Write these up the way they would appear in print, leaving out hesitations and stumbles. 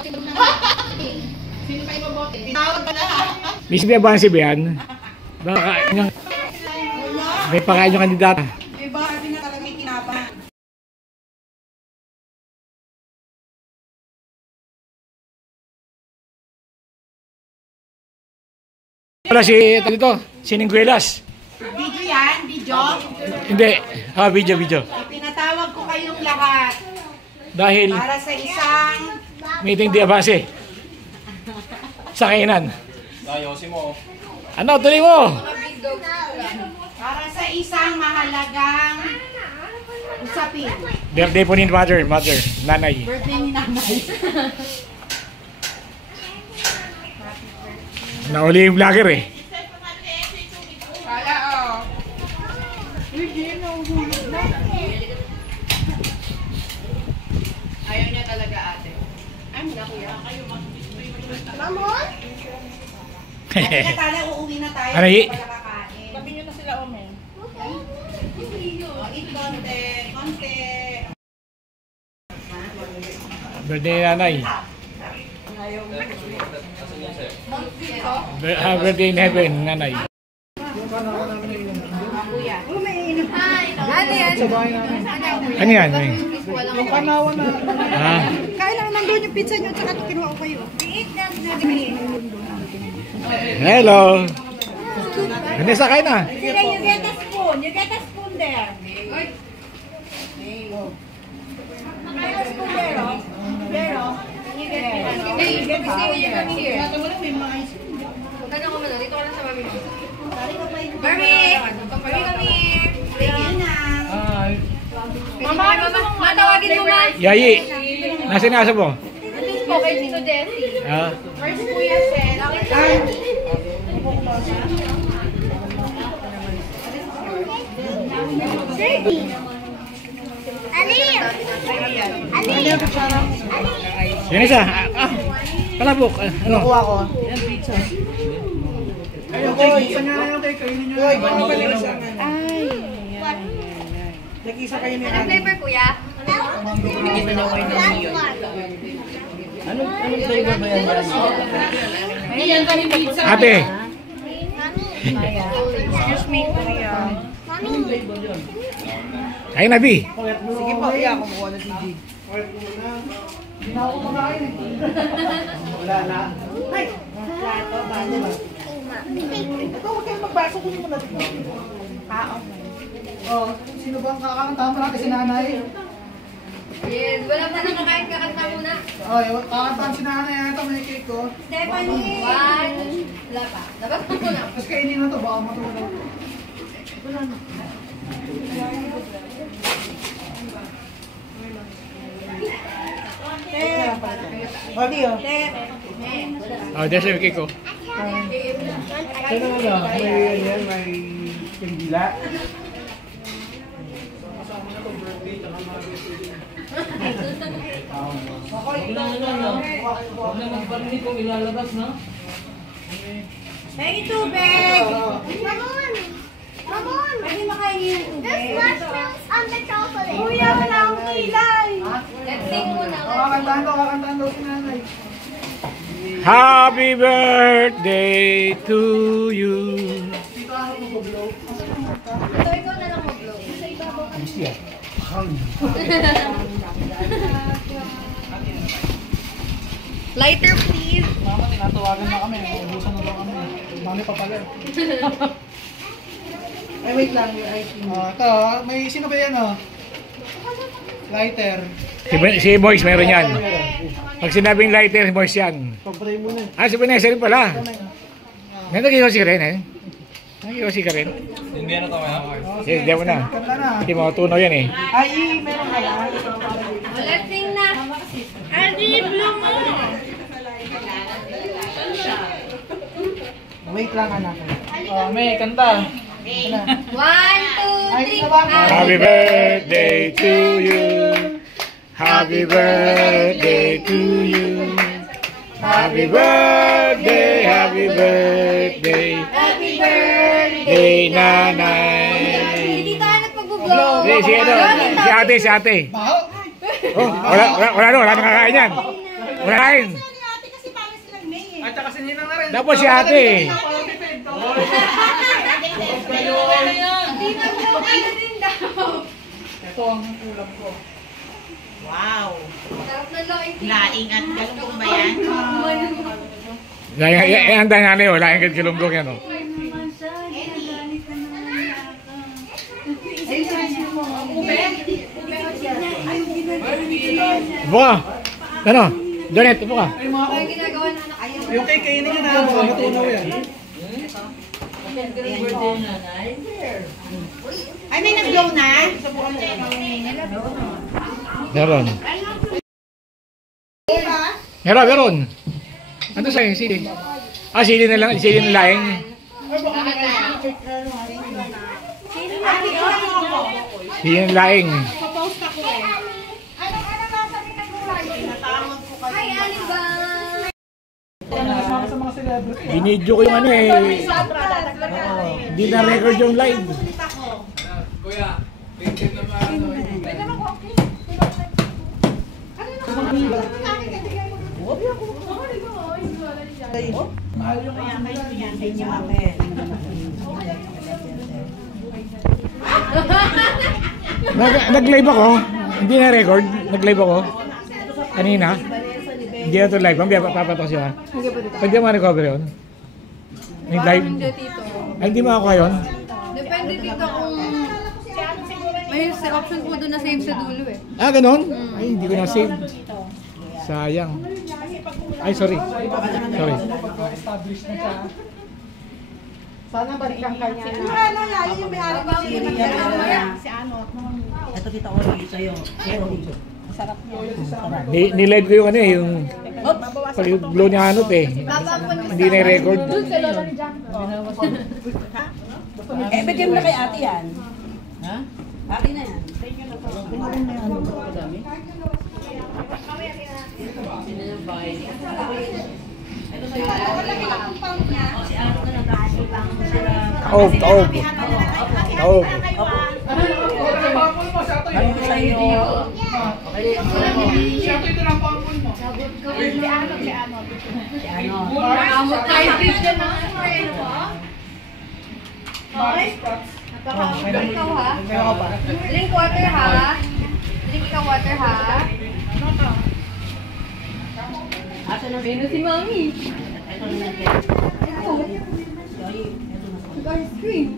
Sino kayo mabote? Tinawag ka na. Miss Biaban si Bian. Baka yung may pakain yung kandidata. Eh baka na talaga may kinapa. Wala si dito, Siningguelas. Video yan? Video? Hindi. Video. Pinatawag ko kayong lahat. Dahil Para sa isang meeting di abase. Sa kainan. Ayosin mo. Ano, tuloy mo? para sa isang mahalagang usapin. Birthday po ni mother, nanay. Birthday ni nanay. Nauli yung vlogger eh. Kala oh. Ayaw niya talaga ate. Ay, mula kuya. Mamon? Kaya tala, uuwi na tayo. Ano y? Sabi niyo na sila ome. Konti. Birthday ni nanay. Birthday in heaven, nanay. Ano yan? Yung kanawa na. Kain lang nandun yung pizza nyo, tsaka kinuha ko kayo. Hello. Vanessa, kain na. Sige, you get a spoon. You get a spoon there. Get a spoon there, oh. There, oh. Hey, you get a spoon here. Kanya ko muna, dito ka lang sa mami mo. Barbie! Barbie, come here. Mama, matawagin mo ma. Yayi. Nasaan yung aso mo? Nandun po kay Tito Jessie. First kuya Sen. Yan isa. Palabok. Ano? Nakuha ko. Yan, pizza. Ayun, pizza nga lang tayo. Kainin nyo. Ay, nag-isa kayo ni Anong flavor, kuya? Anong flavor ba yan? Ayan ka ni pizza. Ate. Excuse me, kuya. Kain na, Bi. Sige po, iya. Kumukuha na si G. Hindi na ako kumakain eh. Wala na. Ay! Plato, balo ba? Ito, huwag kayo magbaso. Kunin mo na dito. Oh, sino ba ang kakakanta mo natin si nanay? Yes, wala pa nakakain, kakanta muna. Oh, kakantaan si nanay. Ito, may cake ko. Stephanie! One. Wala pa. Dapat mo na. Tapos kainin na ito, baka matulog. Wala na. Audio. Oh, there's yung cake ko. Ano na? May kandila. Huwag na magparinig kung ilalabas, no? May tubig! Mamon! Pwede makain yung tubig. There's mushrooms on the chocolate. Kuya, wala akong kilay! Let's sing muna. Kakantahan daw si nanay. Happy birthday to you. Dito ako mag-blow. Ito, ikaw na lang mag-blow. Sa ibabaw ka. Lighter, please. Mama, tinatawagan na kami. Ubusan na daw kami. Mami pa pala. Ay, wait lang. Ito, may sino ba yan, oh? Lighter. Si Boys meron yan. Pag sinabing lighter, si Boys yan. Pabray mo na. Si Vanessa rin pala. May nag-iossi ka rin eh. Nag-iossi ka rin. Hindi na to, ha? Hindi mo na. Kanta na. Hindi mo tunaw yan eh. Ay, meron ka yan. Let's sing na. Aldi, blow mo. Wait lang, anak. Oh, may kanta. 1, 2, 3. Happy birthday to you. Happy birthday to you. Happy birthday, happy birthday. Happy birthday. Hey, nanay. Hindi tayo nagpag-blow. Si ate. Oh, wala nang kakain yan. Unahin. Ate kasi para silang May eh. At saka sinina na rin. Dapat si ate eh. Ito ang ulam ko. Wow. Sarap na laing Laing at galunggong ba yan? Yan ang nanay oh. Laing kad kilunggong yan oh. Upo ka. Ano? Janet, upo ka. Ay, ginagawa na anak ayaw. Yung kay kainin nyo na, baka matunaw yan. Ay, may nag-blow na? Meron. Meron. Ano sa'yo? Sili. Ah, sili na lang. Sili na laing. Sili na laing. Papost ako eh. Hi, Alibang! Kasama sa mga celebrity. Binidyo ko yung ano eh. Hindi na record yung live. Kuya, tingin naman. Nag-live ako. Hindi na record. Nag-live ako. Kanina. Hindi na ito live. Mamaya papatok siya. Pwede mo recover yun? Nag-live? Ay, hindi mo ako yun? Depende dito kung... May option po doon na save sa dulo eh. Ah, ganun? Ay, hindi ko na-save. Sayang. Ay, sorry. Sorry. Pagka-establish na siya. Sana balikan ka niya Yung na. ano, lalo yung may harap ng si ano. Ito kita order sa'yo. Sarap yan. Ni-live ko yung ano eh, yung pag-blow niya anot eh. Hindi na record. Eh, bigyan mo na kay ate yan. Ha? Ate na yan. Taob. Ano sa'yo? Siya ito ng pangkul mo. Amot tayo dito na. Drink ikaw ha? Drink water ha? Drink ikaw water ha? Asa na Bino si Mami. ito na natin. Ice cream.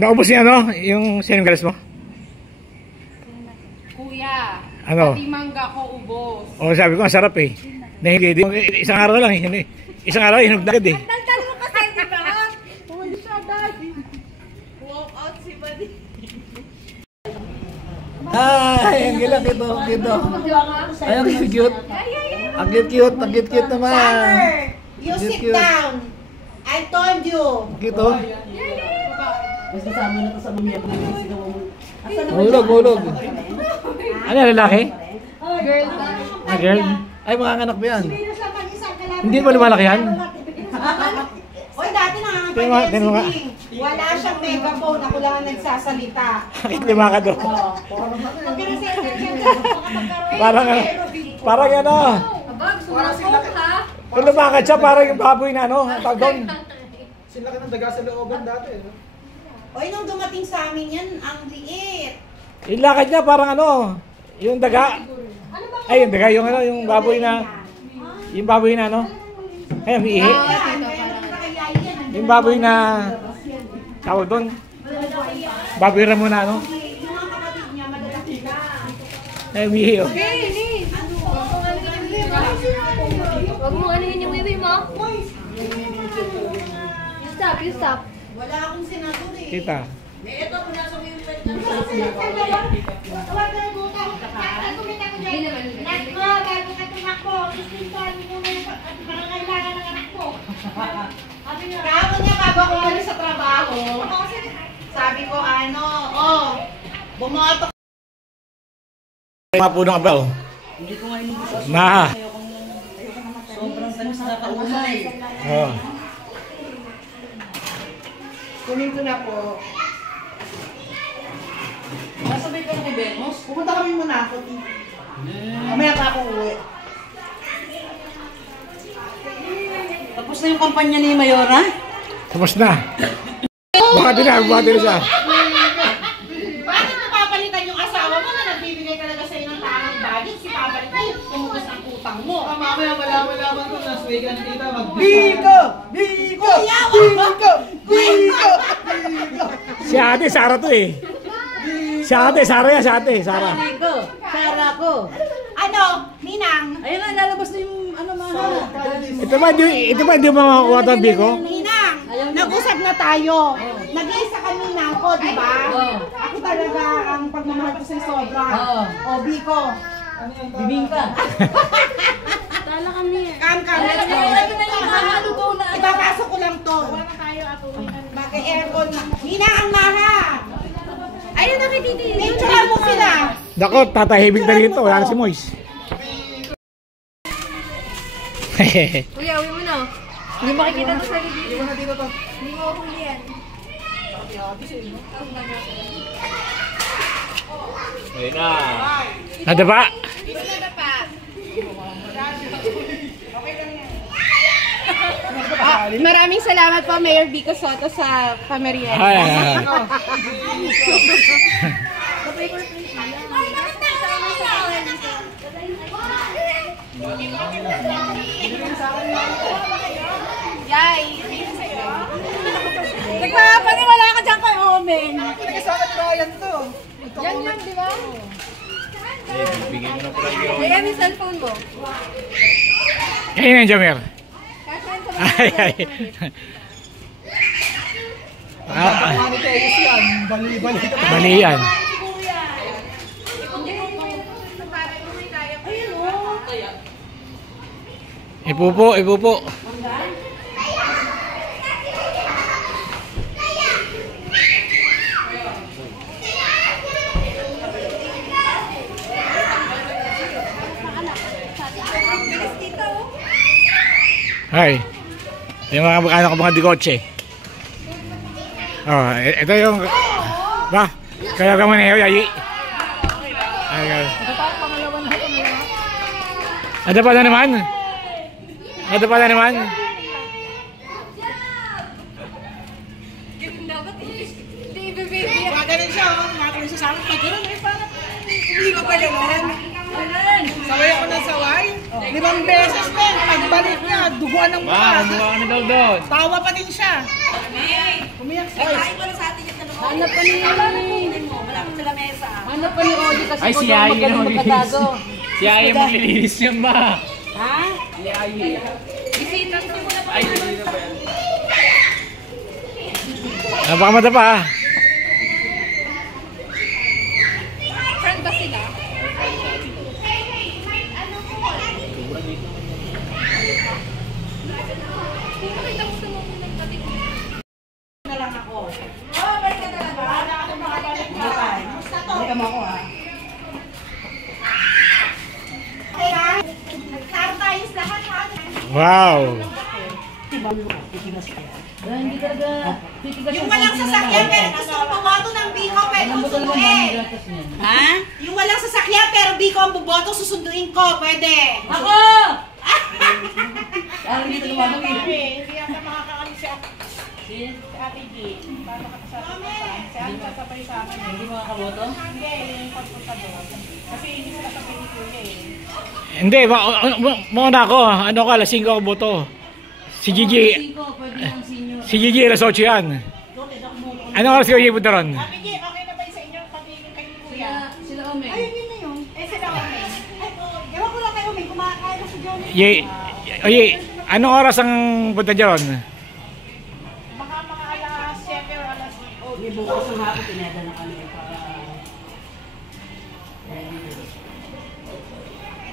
Naubos niya ano? Yung sininggalas mo? Kuya, Ano? pati mangga ko ubos. O sabi ko, ang sarap eh. Dahil isang araw lang eh. Isang araw, hinog na agad eh. Taltal mo kasi, di ba? Pumali siya dati. Walk out si Buddy. Ay, ang gila dito. Ay, ang cute. Ang cute naman. Summer, you Cute, sit cute. down. I told you. Cute oh. Mas kasama na to sa mga sila mo. Asa na Hulog. Ano, lalaki? Girl ba? Ah, girl? Ay, mga anak ba yan? Hindi ba lumalaki yan? Oy, dati Tingnan mo nga. wala siyang megaphone. Ako lang ang nagsasalita. Bakit lima ka doon? Parang ano. Abag, sumakot ha? Kung lumakad siya, parang yung baboy na ano. Tawag doon. Sila ka ng daga sa looban dati. Oy, nung dumating sa amin yan, ang liit. Yung lakad niya parang ano. Yung daga. Ay, yung daga. Yung ano, yung baboy na. Yung baboy na ano. Ay, umiihi. Yung baboy na. Tawag doon. Baboy ramo na ano. Yung mga kapatid niya, malalaki na. Ay, umiihi oh. Huwag mo anuhin yung wiwi mo. You stop. Wala akong sinagot eh. Kita. Hindi naman. Kahapon niya bago ako umalis sa trabaho, sabi ko bumoto. Mga punong abaw. Hindi ko nga inubos. Ma. Sobrang tamis na kausay. Oh. Kunin ko na po. Nasabay ka na kay Benmos? Pupunta kami muna ako. Mamaya pa ako uwi. Tapos na yung kampanya ni Mayora? Tapos na. Baka din siya. Bakit napapalitan yung asawa mo na nagbibigay talaga sa'yo ng tamang budget? Si papalitan yung tumubos ng utang mo. Mamaya malaman ko na sway ka ni tita mag... Biko! Biko! Biko! Biko! Si ate, Sara to eh. Si ate, Sara yan, si ate, Sara. Ko, Sara ko. Ano, Ninang? Ayun na, lalabas na yung ano mahal. Ito ba hindi mo makakuha ito, Biko? Ninang, nag-usap na tayo. Nag-iisa ka Ninang ko, di ba? Ako talaga ang pagmamahal ko sa'yo sobra. O, Biko. Bibingka. Kam. Ito na yung mahalugaw na. Ipapasok ko lang to. Bakit aircon na? Ninang, ang maha. Ayun na kay Titi. Picture mo sila. Dako, tatahimik na rito. Wala na si Moise. Kuya, uwi mo na. Hindi makikita to sa libid. Iwan na dito to. Hindi mo huli yan. Ayun na. Nada ba? Maraming salamat po, Mayor Vico Soto, sa pamerienda. Ay. Yay! Nagpapaniwala ka dyan kay Omen. Pinag-isama ni Ryan to. Yan yun, di ba? Bigyan mo na pala yun. Kaya yung cellphone mo. Kayo na, Jamer. Kasyan sa Ay, ay. Ano tayo yan? Bali-bali. Mali yan. Ipupo, ipupo. Hi. Yung mga anak ko mga digotse. Oh, ito yung ba? Kaya ka muna yayi. Ay. Ada pa na naman? Ada pa na naman? Hindi, baby. Magaling siya, oh. Magaling siya sa akin. Pag gano'n, eh, parang hindi ko pa gano'n. Saway ako ng saway. 5 beses din. Pagbalik niya, duguan ng mukha. Kumuha ka na daw doon. Tawa pa din siya. Umiyak siya. Hanap pa ni... Hanap pa ni Odi kasi Ay, ikaw si daw Ayi magaling na magpatago. Si Ayi maglilinis yan ba? Ha? Si Ayi. Ay, hindi na ba yan? Napakamata pa. Friend ba sila? Hindi ka mo ako, ha? Nag-tartayos lahat, ha? Wow. Hindi talaga titigas Yung walang sasakyan pero gusto mo bumoto ng Biko, pwede mo sunduin. Ha? Yung walang sasakyan pero Biko ang buboto, susunduin ko, pwede. Ako! Parang dito lumabag eh. Hindi yata makakaalis si Ate G. Paano ka sasabay? Si Ate sasabay sa akin. Hindi makakaboto? Hindi, yung pagpunta doon. Kasi hindi sila sa pelikula eh. Hindi, mauna ako. Ano ka, alas 5 ako boto. Si Gigi, Siko, pwede yung senior. si Gigi alas 8 yan. Ano oras kayo ipunta ron? Ate G, okay na ba yung sa inyo? Pati yung kay Kuya? Sila Omen. Yun na yun. Eh, sila kami. Ewan ko lang kayo, may kumakain na si Johnny. Oye, anong oras ang punta dyan? Baka mga alas 7 or alas 8. May bukas ng hapon, tineda na kami para...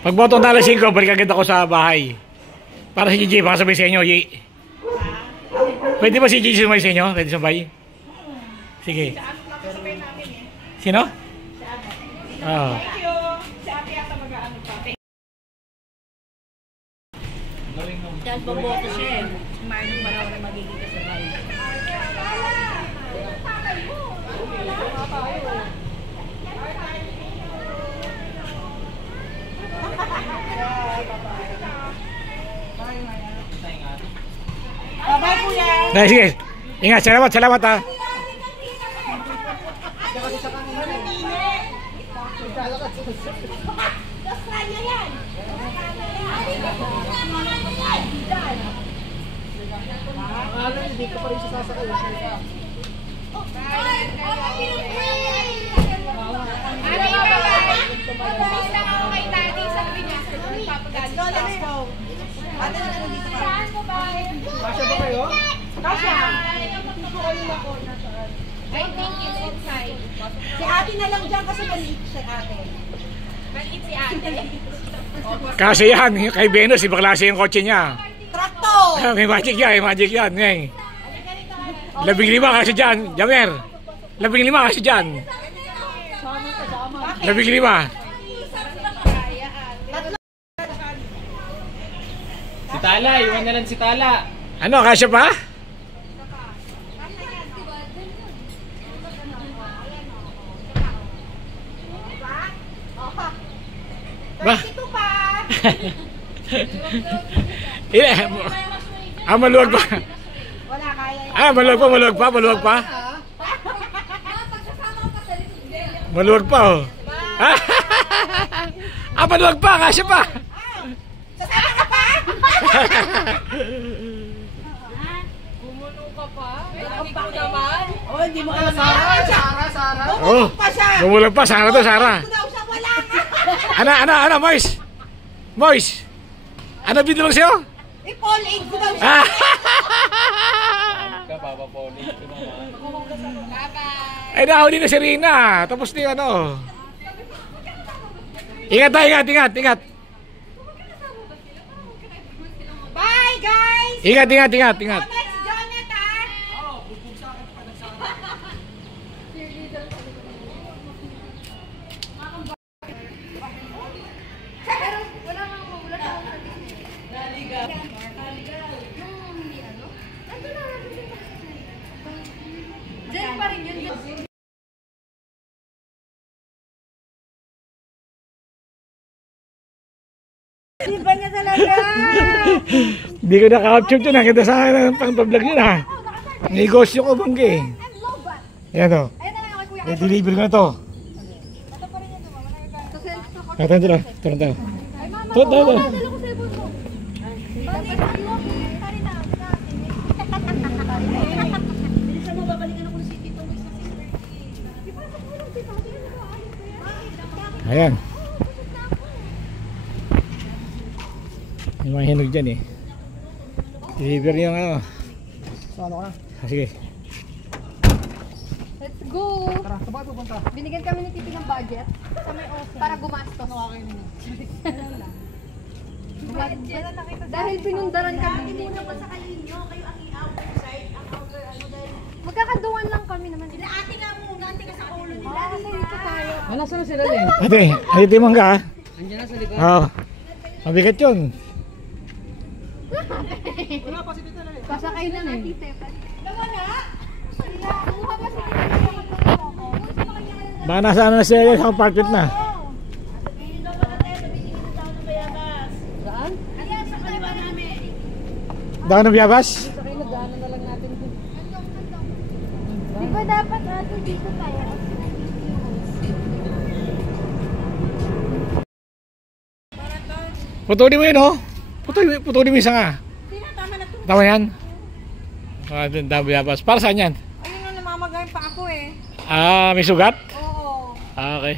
Pag boto na alas 5, balik agad ako sa bahay. Para si Gigi, baka sabay sa inyo, Yi. Pwede ba si Gigi sumay sa inyo? Pwede sumay? Sige. Sino? Oo. Thank you. Si Ate yata mag-ano pa. Dahil pamboto siya eh. Marunong pa na magiging kasabay. Dahil sige. Ingat, salamat ha. Dito pa rin siya sasakay. Kasya ba kayo? Kasya. I think it's inside. Si ate na lang dyan kasi maliit siya ate. Maliit si ate. Kasi yan, kay Venus, iba klase yung kotse niya. Trakto! May magic yan. Ngay. 15 kasi dyan, Jamer. 15 kasi dyan. 15. Si Tala, iwan na lang si Tala. Ano, kasya pa? Ba? Ito pa! Maluwag pa. Wala kaya. Maluwag pa. Maluwag pa, oh. Maluwag pa, kasya pa. Sasama ka pa? Bumuno ka pa? Lamig ko naman. Oh, hindi mo alam. Sara. Oh, Pa siya! bumulog pa, Sara to, Sara. Ito daw siya, wala ka! Ano, Moise. Ano binulong sa'yo? Paul aid ko daw siya. Ay, nahuli na si Rina. Tapos na yung ano. Ingat. Bye guys! Ingat. Next Jonathan! Diyan pa rin yun. Iba niya talaga! Hindi ko na-capture ito. Nakita sa akin ng pang-vlog yun ha. Negosyo ko banggi. Ayan o. I-deliver ko na to. Ito. Ayan. May mga hinog dyan eh. Deliver yung ano. Sa ano ka na? Sige. Let's go! Tara, sabay pupunta. Binigyan kami ni Titi ng budget para gumastos. Dahil pinundaran kami. Magkakaduan lang kami naman. Sila ate nga muna, ate ka sa ulo nila. Tayo. Nasaan na sila din? Ate, ayun timang ka ha. Andiyan na sa likod. Oo. Mabigat yun. Pasakay na eh. Baka nasa ano na siya sa apartment na. Saan? Daan ng biyabas? Sakay na, daanan na lang natin. Di ba dapat nato dito tayo? Putulin mo yun oh. Putulin mo isa nga. Tama yan? Daan ng biyabas. Para saan yan? Ayun na, namamagayin pa ako eh. May sugat? Oo. Okay.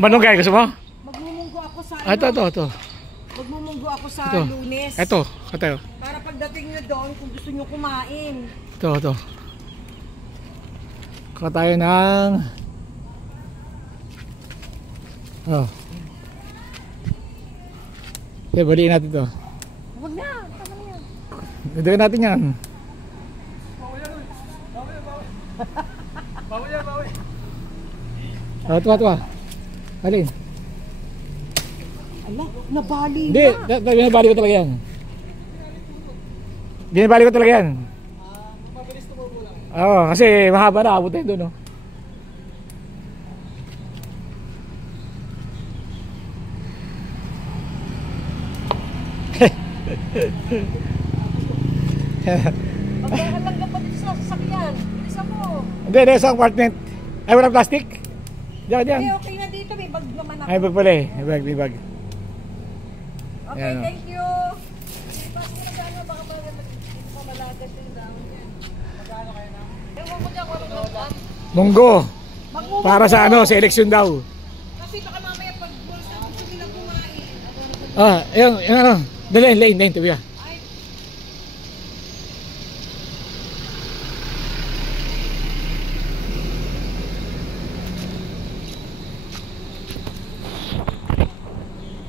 Manunggay, gusto mo? Magmumunggo ako sa Ito. Magmumunggo ako sa Ito. Lunes. Ito, katayo. Para pagdating nyo doon, kung gusto nyo kumain. Ito. Katayo ng... Oh. Okay, baliin natin ito. Huwag na, tama na yan. Gagawin natin yan. Bawi. Tuwa. Alin? Ala, nabali Hindi, binabali ko talaga yan. Binabali ko talaga yan. Oo, kasi mahaba na, abot na yun doon. Pagkakalang ka pa dito sa sasakyan. Bilisan mo. Hindi, sa compartment. Ay, walang plastic? Diyan, diyan. Okay, okay na dito. May bag naman ako. Ay, bag pala eh. May bag. Okay, Ayan, oh. thank you. Ipas mo na sa ano, baka mamalagas yung dahon yan. Magkano kayo na? Ewan ko dyan, walang laban. Munggo. Para sa ano, sa eleksyon daw. Kasi baka mamaya pag gusto nilang kumain. Ah, yung ano. Dali, tabi ah.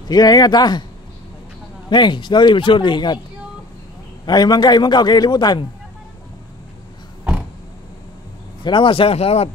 Sige na, ingat ha. Neng, slowly but surely, ingat. Ay, mangga, huwag kayo limutan. Salamat.